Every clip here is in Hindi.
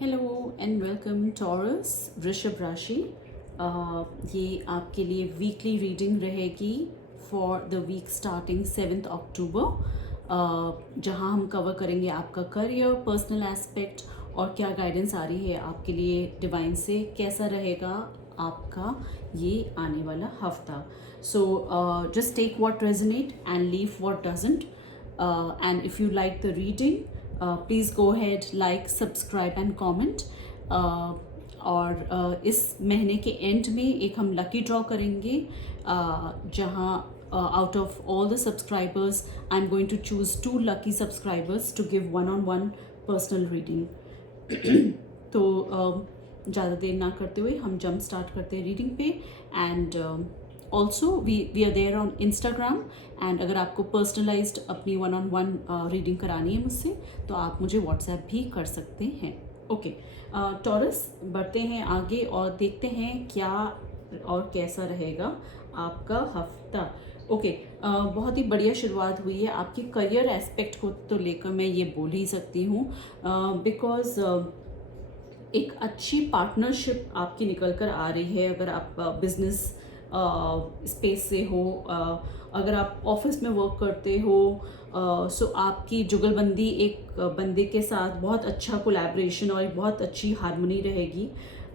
हेलो एंड वेलकम टॉरस वृषभ राशि। ये आपके लिए वीकली रीडिंग रहेगी फॉर द वीक स्टार्टिंग 7 अक्टूबर, जहां हम कवर करेंगे आपका करियर, पर्सनल एस्पेक्ट और क्या गाइडेंस आ रही है आपके लिए डिवाइन से, कैसा रहेगा आपका ये आने वाला हफ्ता। So just take what resonate and leave what doesn't, and if you like the reading, please go ahead, like, subscribe and comment. और इस महीने के एंड में एक हम लकी ड्रॉ करेंगे, जहाँ out of all the subscribers I'm going to choose 2 lucky subscribers to give one-on-one personal reading. तो ज़्यादा देर ना करते हुए हम जंप स्टार्ट करते हैं रीडिंग पे। And also we are there on Instagram, and अगर आपको पर्सनलाइज्ड अपनी वन-on-one रीडिंग करानी है मुझसे तो आप मुझे व्हाट्सएप भी कर सकते हैं। ओके टॉरस, बढ़ते हैं आगे और देखते हैं क्या और कैसा रहेगा आपका हफ्ता। ओके बहुत ही बढ़िया शुरुआत हुई है आपकी करियर एस्पेक्ट को तो लेकर, मैं ये बोल ही सकती हूँ बिकॉज एक अच्छी पार्टनरशिप आपकी निकल कर आ रही है। अगर आप बिजनेस स्पेस से हो, अगर आप ऑफिस में वर्क करते हो, सो आपकी जुगलबंदी एक बंदे के साथ बहुत अच्छा कोलैबोरेशन और एक बहुत अच्छी हारमोनी रहेगी।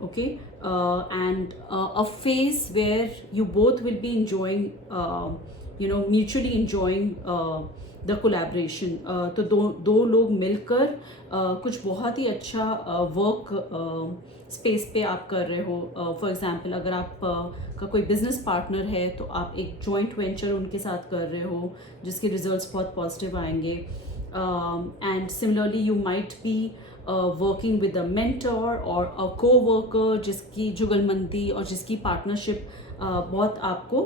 Okay and a phase where you both will be enjoying, mutually enjoying the collaboration. तो दो लोग मिलकर कुछ बहुत ही अच्छा वर्क स्पेस पे आप कर रहे हो। फॉर एग्जांपल अगर आप का कोई बिजनेस पार्टनर है तो आप एक जॉइंट वेंचर उनके साथ कर रहे हो जिसके रिजल्ट्स बहुत पॉजिटिव आएंगे। And similarly you might be working with a mentor और अ को-वर्कर जिसकी जुगलबंदी और जिसकी पार्टनरशिप बहुत आपको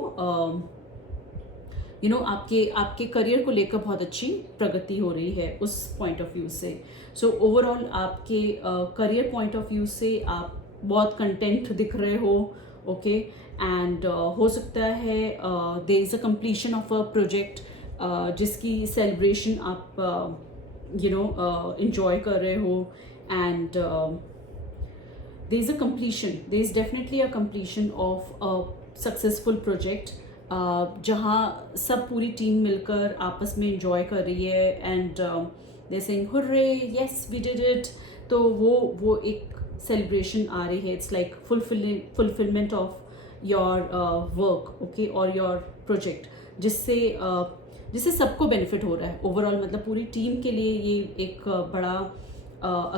आपके करियर को लेकर बहुत अच्छी प्रगति हो रही है उस पॉइंट ऑफ व्यू से। सो ओवरऑल आपके करियर पॉइंट ऑफ व्यू से आप बहुत कंटेंट दिख रहे हो। ओके एंड हो सकता है there is a completion of a project जिसकी सेलिब्रेशन आप इंजॉय कर रहे हो। And there is a completion, there is definitely a completion of a successful project जहाँ सब पूरी टीम मिलकर आपस में इंजॉय कर रही है and they saying hurray yes we did it. तो वो एक सेलिब्रेशन आ रही है। It's like fulfilment of your work, okay, और योर प्रोजेक्ट, जिससे सबको बेनिफिट हो रहा है ओवरऑल। मतलब पूरी टीम के लिए ये एक बड़ा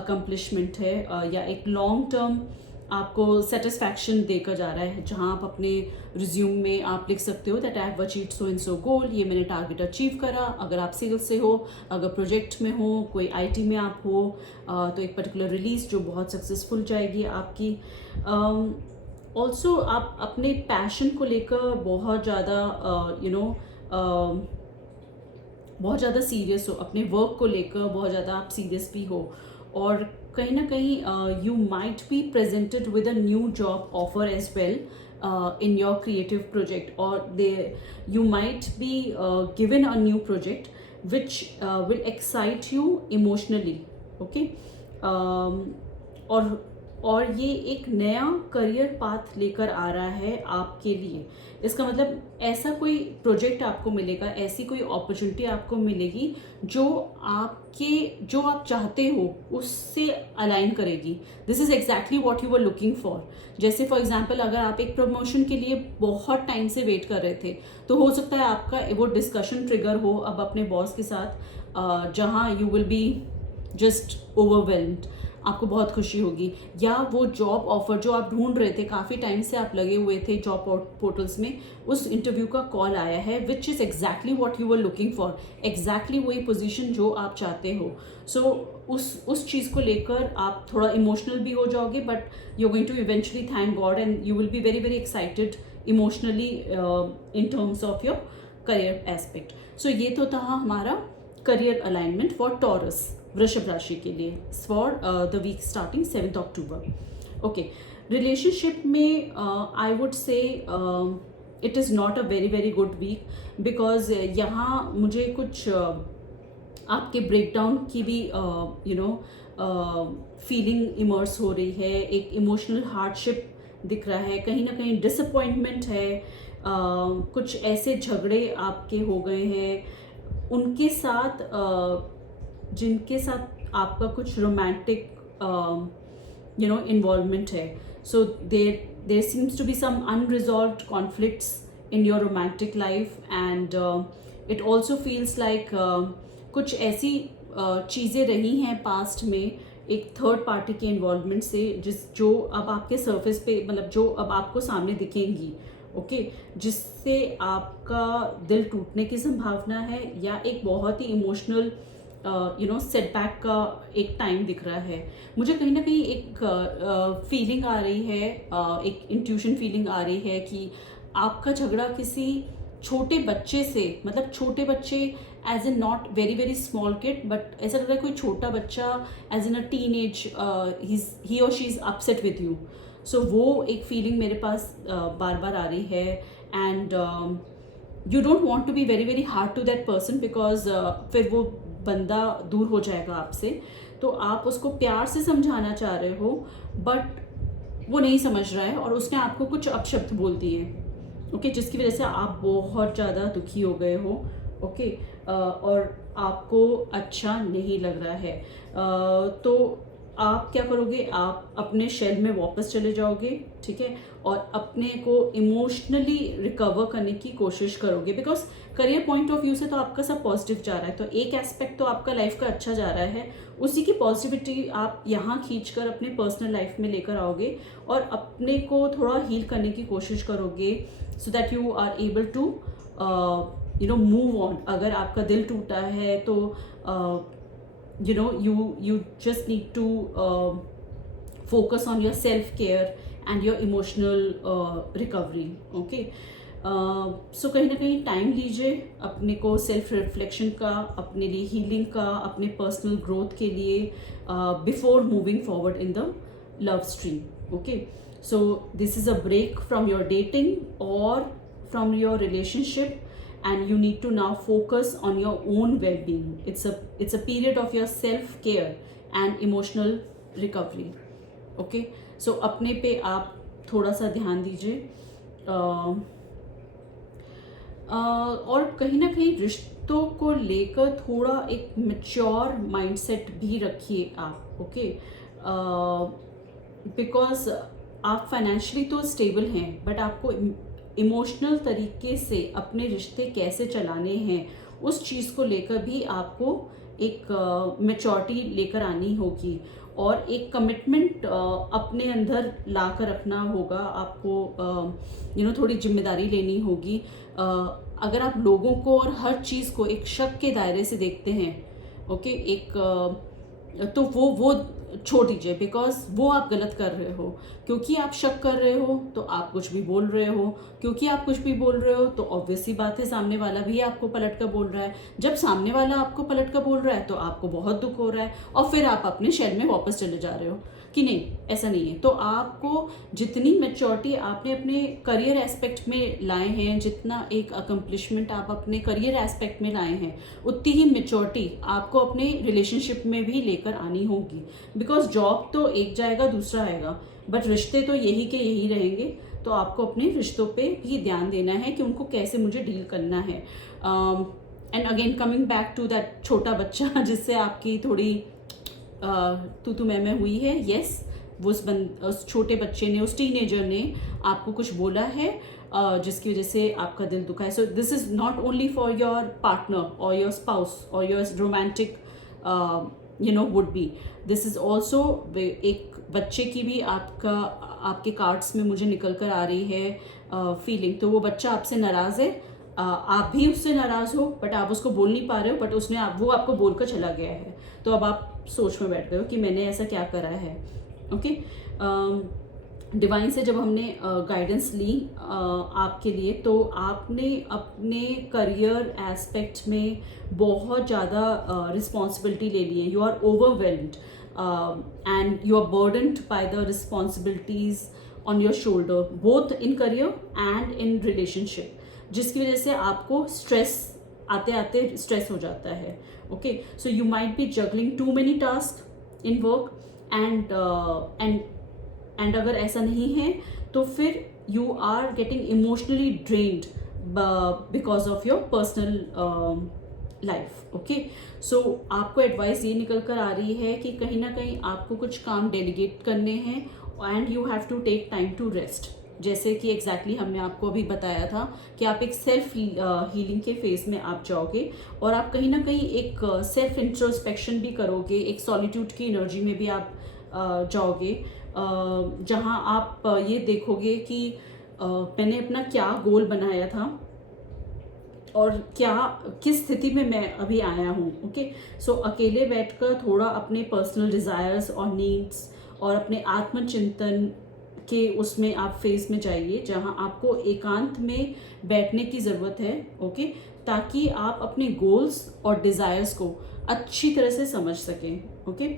अकम्पलिशमेंट है या एक लॉन्ग टर्म आपको सेटिस्फैक्शन देकर जा रहा है, जहां आप अपने रिज्यूम में आप लिख सकते हो that I have achieved so and so goal, ये मैंने टारगेट अचीव करा। अगर आप सेल्स से हो, अगर प्रोजेक्ट में हो, कोई आईटी में आप हो, तो एक पर्टिकुलर रिलीज जो बहुत सक्सेसफुल जाएगी आपकी। ऑल्सो आप अपने पैशन को लेकर बहुत ज़्यादा बहुत ज़्यादा सीरियस हो, अपने वर्क को लेकर बहुत ज़्यादा आप सीरियस भी हो। और कहीं ना कहीं you might be presented with a new job offer as well in your creative project, or you might be given a new project which will excite you emotionally. Okay, और ये एक नया करियर पाथ लेकर आ रहा है आपके लिए। इसका मतलब ऐसा कोई प्रोजेक्ट आपको मिलेगा, ऐसी कोई अपॉर्चुनिटी आपको मिलेगी जो आप चाहते हो उससे अलाइन करेगी। This is exactly what you were looking for. जैसे फॉर एग्जांपल अगर आप एक प्रमोशन के लिए बहुत टाइम से वेट कर रहे थे तो हो सकता है आपका वो डिस्कशन ट्रिगर हो अब अपने बॉस के साथ, जहाँ you will be just overwhelmed, आपको बहुत खुशी होगी। या वो जॉब ऑफर जो आप ढूंढ रहे थे, काफ़ी टाइम से आप लगे हुए थे जॉब पोर्टल्स में, उस इंटरव्यू का कॉल आया है which is exactly what you were looking for, exactly वही पोजीशन जो आप चाहते हो। सो उस चीज़ को लेकर आप थोड़ा इमोशनल भी हो जाओगे, but you are going to eventually thank God and you will be very very excited emotionally in terms of your career aspect. So ये तो था हमारा करियर अलाइनमेंट फॉर टॉरस, वृषभ राशि के लिए, for the week starting 7 October. Okay, relationship में I would say it is not a very very good week because यहाँ मुझे कुछ आपके ब्रेकडाउन की भी फीलिंग इमर्स हो रही है, एक इमोशनल हार्डशिप दिख रहा है, कहीं ना कहीं डिसअपॉइंटमेंट है, कुछ ऐसे झगड़े आपके हो गए हैं उनके साथ, जिनके साथ आपका कुछ रोमांटिक इन्वॉल्वमेंट है. So there seems to be some unresolved conflicts in your romantic life, and it also feels like कुछ ऐसी चीज़ें रही हैं पास्ट में एक थर्ड पार्टी के इन्वॉल्वमेंट से, जो अब आपके सरफेस पे, मतलब जो अब आपको सामने दिखेंगी, ओके, जिससे आपका दिल टूटने की संभावना है, या एक बहुत ही इमोशनल सेटबैक का एक टाइम दिख रहा है. मुझे कहीं ना कहीं एक फीलिंग आ रही है, एक इंट्यूशन फीलिंग आ रही है कि आपका झगड़ा किसी छोटे बच्चे से, मतलब छोटे बच्चे as a not very very small kid, but ऐसा लग रहा है कोई छोटा बच्चा as in a teenage, he और she is upset with you. So वो एक फीलिंग मेरे पास बार बार आ रही है. And you don't want to be very very hard to that person, because फिर वो बंदा दूर हो जाएगा आपसे. तो आप उसको प्यार से समझाना चाह रहे हो, बट वो नहीं समझ रहा है और उसने आपको कुछ अपशब्द बोल दिए, ओके, जिसकी वजह से आप बहुत ज़्यादा दुखी हो गए हो, ओके, और आपको अच्छा नहीं लग रहा है. तो आप क्या करोगे, आप अपने शेल में वापस चले जाओगे, ठीक है, और अपने को इमोशनली रिकवर करने की कोशिश करोगे, because career point of view से तो आपका सब पॉजिटिव जा रहा है. तो एक एस्पेक्ट तो आपका लाइफ का अच्छा जा रहा है, उसी की पॉजिटिविटी आप यहाँ खींचकर अपने पर्सनल लाइफ में लेकर आओगे और अपने को थोड़ा हील करने की कोशिश करोगे, so that you are able to move on. अगर आपका दिल टूटा है तो you just need to focus on your self care and your emotional recovery, okay. सो कहीं ना कहीं टाइम लीजिए अपने को सेल्फ रिफ्लेक्शन का, अपने लिए हीलिंग का, अपने पर्सनल ग्रोथ के लिए, before moving forward in the love stream, okay. So this is a break from your dating और फ्रॉम योर रिलेशनship, and you need to now focus on your own well-being. It's a period of your self-care and emotional recovery, okay. So अपने पे आप थोड़ा सा ध्यान दीजिए, और कहीं ना कहीं रिश्तों को लेकर थोड़ा एक मैच्योर माइंडसेट भी रखिए आप, ओके, बिकॉज आप फाइनेंशियली तो स्टेबल हैं, बट आपको इमोशनल तरीके से अपने रिश्ते कैसे चलाने हैं उस चीज़ को लेकर भी आपको एक मैच्योरिटी लेकर आनी होगी, और एक कमिटमेंट अपने अंदर ला कर रखना होगा आपको. थोड़ी जिम्मेदारी लेनी होगी. अगर आप लोगों को और हर चीज़ को एक शक के दायरे से देखते हैं, ओके, तो वो छोड़ दीजिए, बिकॉज वो आप गलत कर रहे हो. क्योंकि आप शक कर रहे हो तो आप कुछ भी बोल रहे हो, क्योंकि आप कुछ भी बोल रहे हो तो ऑब्वियस सी बात है सामने वाला भी आपको पलट कर बोल रहा है. जब सामने वाला आपको पलट कर बोल रहा है तो आपको बहुत दुख हो रहा है, और फिर आप अपने शेल में वापस चले जा रहे हो कि नहीं, ऐसा नहीं है. तो आपको जितनी मैच्योरिटी आपने अपने करियर एस्पेक्ट में लाए हैं, जितना एक अकम्पलिशमेंट आप अपने करियर एस्पेक्ट में लाए हैं, उतनी ही मैच्योरिटी आपको अपने रिलेशनशिप में भी लेकर आनी होगी. बिकॉज जॉब तो एक जाएगा दूसरा आएगा, बट रिश्ते तो यही के यही रहेंगे. तो आपको अपने रिश्तों पे भी ध्यान देना है कि उनको कैसे मुझे डील करना है. And again coming back to that छोटा बच्चा जिससे आपकी थोड़ी तू मैं हुई है, यस, वो उस छोटे बच्चे ने, उस टीनेजर ने आपको कुछ बोला है जिसकी वजह से आपका दिल दुखा है. सो this is not only for your partner और योर स्पाउस और your romantic would be, this is also एक बच्चे की भी आपके कार्ड्स में मुझे निकल कर आ रही है फीलिंग. तो वो बच्चा आपसे नाराज़ है, आप भी उससे नाराज़ हो, बट आप उसको बोल नहीं पा रहे हो, बट वो आपको बोलकर चला गया है. तो अब आप सोच में बैठ गए हो कि मैंने ऐसा क्या करा है, ओके. डिवाइन से जब हमने गाइडेंस ली आपके लिए, तो आपने अपने करियर एस्पेक्ट में बहुत ज़्यादा रिस्पॉन्सिबिलिटी ले ली है. You are overwhelmed and you are burdened by the responsibilities on your shoulder, both in career and in relationship, जिसकी वजह से आपको स्ट्रेस आते आते स्ट्रेस हो जाता है, okay. So you might be juggling too many task, in work, and अगर ऐसा नहीं है तो फिर you are getting emotionally drained because of your personal life. Okay, so आपको एडवाइस ये निकल कर आ रही है कि कहीं ना कहीं आपको कुछ काम डेलीगेट करने हैं and you have to take time to rest. जैसे कि एग्जैक्टली हमने आपको अभी बताया था कि आप एक सेल्फ हीलिंग के फेज में आप जाओगे और आप कहीं ना कहीं एक सेल्फ इंट्रोस्पेक्शन भी करोगे, एक सॉलिट्यूड की एनर्जी में भी आप जाओगे, जहाँ आप ये देखोगे कि मैंने अपना क्या गोल बनाया था और क्या किस स्थिति में मैं अभी आया हूँ। ओके, सो अकेले बैठकर थोड़ा अपने पर्सनल डिज़ायर्स और नीड्स और अपने आत्मचिंतन के उसमें आप फेज में जाइए, जहाँ आपको एकांत में बैठने की ज़रूरत है। ओके, ताकि आप अपने गोल्स और डिज़ायर्स को अच्छी तरह से समझ सकें। ओके,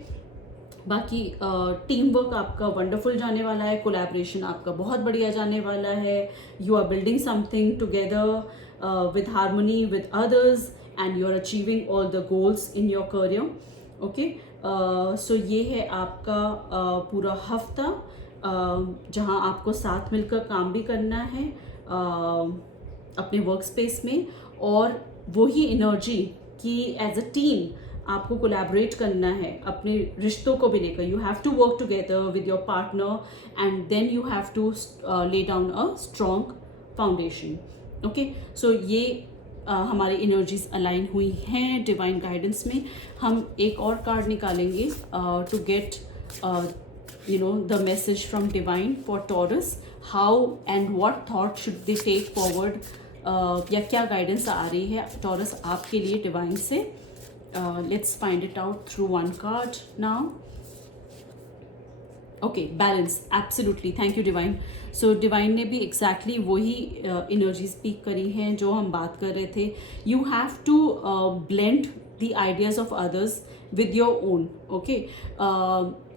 बाकी टीम वर्क आपका वंडरफुल जाने वाला है, कोलैबोरेशन आपका बहुत बढ़िया जाने वाला है, you are building something together with harmony with others and you are achieving all the goals in your career. Okay, so ये है आपका पूरा हफ्ता जहाँ आपको साथ मिलकर काम भी करना है अपने वर्क स्पेस में, और वही एनर्जी कि एज अ टीम आपको कोलैबोरेट करना है अपने रिश्तों को भी लेकर। You have to work together with your partner and then you have to lay down a strong foundation. Okay, so ये हमारी एनर्जीज अलाइन हुई हैं डिवाइन गाइडेंस में। हम एक और कार्ड निकालेंगे to get the message from divine for Taurus, how and what thought should they take forward, या क्या गाइडेंस आ रही है टॉरस आपके लिए डिवाइन से। Let's find it out through one card now. Okay, balance, absolutely, thank you divine. So divine ने भी एग्जैक्टली वही एनर्जी स्पीक करी हैं जो हम बात कर रहे थे। You have to blend the ideas of others with your own. Okay,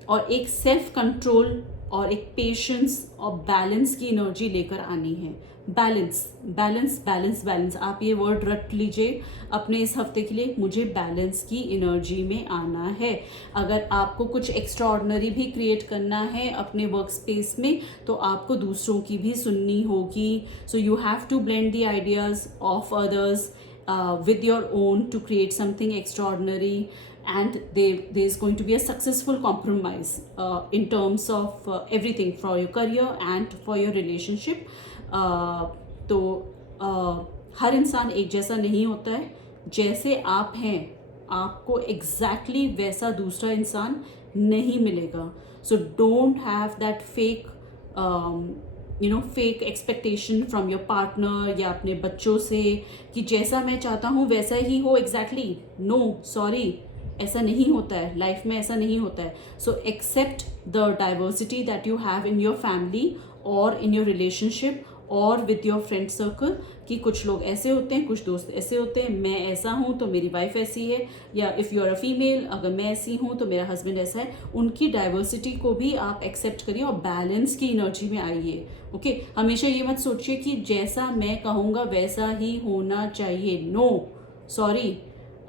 और एक सेल्फ कंट्रोल और एक पेशेंस और बैलेंस की एनर्जी लेकर आनी है। बैलेंस बैलेंस बैलेंस बैलेंस, आप ये वर्ड रट लीजिए अपने इस हफ्ते के लिए, मुझे बैलेंस की एनर्जी में आना है। अगर आपको कुछ एक्स्ट्राऑर्डिनरी भी क्रिएट करना है अपने वर्क स्पेस में तो आपको दूसरों की भी सुननी होगी। So you have to blend the ideas of others with your own to create something extraordinary, and there is going to be a successful compromise in terms of everything for your career and for your relationship. तो हर इंसान एक जैसा नहीं होता है। जैसे आप हैं आपको exactly वैसा दूसरा इंसान नहीं मिलेगा। So don't have that fake fake expectation from your partner या अपने बच्चों से कि जैसा मैं चाहता हूँ वैसा ही हो एग्जैक्टली। नो, सॉरी, ऐसा नहीं होता है, लाइफ में ऐसा नहीं होता है। So accept the diversity that you have in your family और इन योर रिलेशनशिप और विद योर फ्रेंड सर्कल, कि कुछ लोग ऐसे होते हैं, कुछ दोस्त ऐसे होते हैं, मैं ऐसा हूँ तो मेरी वाइफ ऐसी है, या if you are a female अगर मैं ऐसी हूँ तो मेरा हस्बैंड ऐसा है। उनकी डाइवर्सिटी को भी आप एक्सेप्ट करिए और बैलेंस की एनर्जी में आइए। ओके, हमेशा ये मत सोचिए कि जैसा मैं कहूँगा वैसा ही होना चाहिए। नो, सॉरी,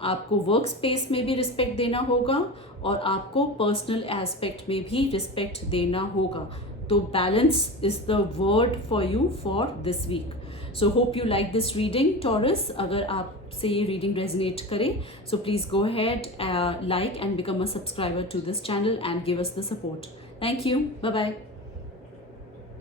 आपको वर्क स्पेस में भी रिस्पेक्ट देना होगा और आपको पर्सनल एस्पेक्ट में भी रिस्पेक्ट देना होगा। तो balance is the word for you for this week. So hope you like this reading Taurus. अगर आपसे ये रीडिंग रेजोनेट करे so please go ahead, like and become a subscriber to this channel and give us the support. Thank you, bye bye.